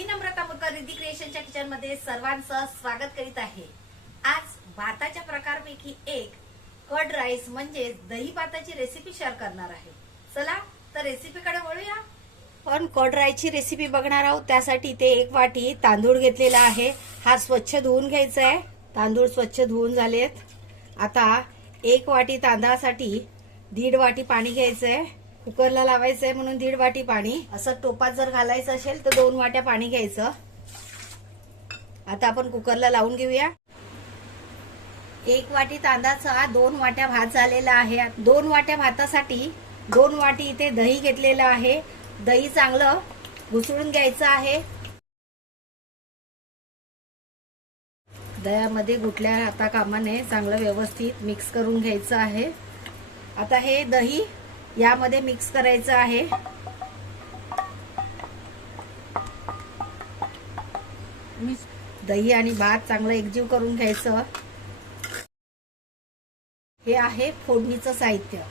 मी नम्रता Murkar Riddhi क्रिएशनच्या kitchen मध्ये सर्वांचं स्वागत करीत आहे। आज भाताच्या प्रकारपैकी एक कर्ड राईस म्हणजे दही भाताची रेसिपी शेअर करणार आहे। चला तर रेसिपीकडे वळूया। पण कर्ड राईसची रेसिपी बघणार आहोत। त्यासाठी ते 1 वाटी तांदूळ घेतलेला आहे। हा स्वच्छ धुवून घ्यायचा आहे। तांदूळ स्वच्छ धुवून झालेत। आता 1 वाटी तांदळासाठी 1.5 वाटी पाणी घ्यायचं आहे। कुकरला लावायचं आहे म्हणून 1.5 वाटी पाणी। असं टोपात जर घालायचं असेल तर 2 वाट्या पाणी घ्यायचं। आता आपण कुकरला लावून घेऊया। 1 वाटी तांदळाचा 2 वाट्या भात झालेला आहे। 2 वाट्या भातासाठी 2 वाटी इथे दही घेतलेलं आहे। दही चांगलं घुसळून घ्यायचं आहे। दह्यामध्ये गुठल्या हाता कामा नये, चांगलं व्यवस्थित मिक्स करून घ्यायचं आहे। आता हे दही यामध्ये मिक्स करायचं आहे। दही आणि भात चांगलं एकजीव करून घ्यायचं। हे आहे फोडणीचं साहित्य।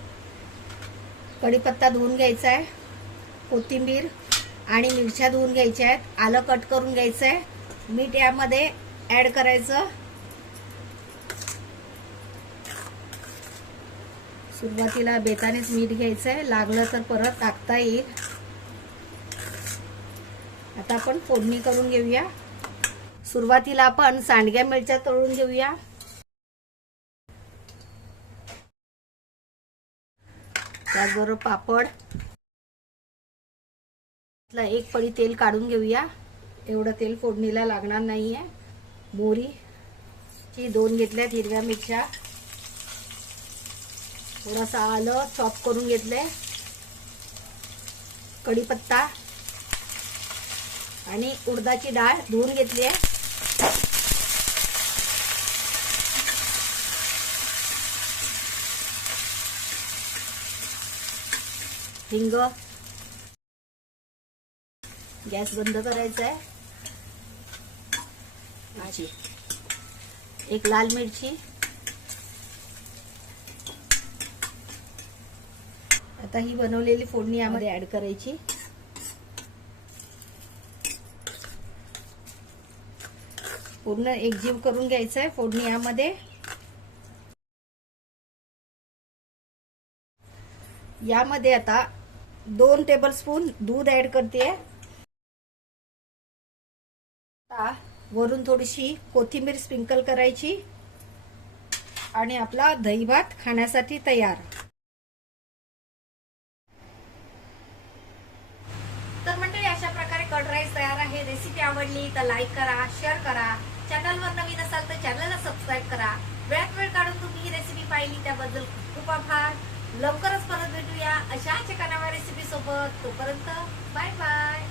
कढीपत्ता धुवून घ्यायचा आहे, कोथिंबीर आणि मिरच्या धुवून घ्यायच्या आहेत, आलं कट करून घ्यायचं आहे, मीठ यामध्ये ऍड करायचं। सुरुवातीला बेतानेच मीठ घ्यायचंय, लागलं तर परत टाकता येईल। आता आपण फोडणी करून घेऊया। सुरुवातीला आपण सांडग्या मिरच्या तळून घेऊया। त्याचबरोबर पापड, 1 पळी तेल काढून घेऊया। एवढं तेल फोडणीला लागणार नाहीये। मोहरी 2 घेतल्यात, हिरव्या मिरच्या, थोडासा आलं चॉप करून घेतलंय, कढीपत्ता आणि उडदाची डाळ धुवून घेतली आहे। हिंग, गॅस बंद करायचा आहे। 1 लाल मिरची। आता ही बनवलेली फोडणी यामध्ये ऍड करायची। पूर्ण एकजीव करून घ्यायचं आहे फोडणी यामध्ये। यामध्ये आता 2 टेबलस्पून दूध ऍड करते। आता वरून थोडीशी कोथिंबीर स्प्रिंकल करायची आणि आपला दही भात खाण्यासाठी तयार। तर मंडळी, अशा प्रकारे कर्ड राईस तयार आहे। रेसिपी आवडली तर लाईक करा, शेअर करा। चॅनलवर नवीन असाल तर चॅनलला सबस्क्राईब करा। वेळात वेळ काढून तुम्ही ही रेसिपी पाहिली त्याबद्दल खूप खूप आभार। लवकरच परत भेटूया अशाच एका नव्या रेसिपी सोबत। तोपर्यंत बाय बाय।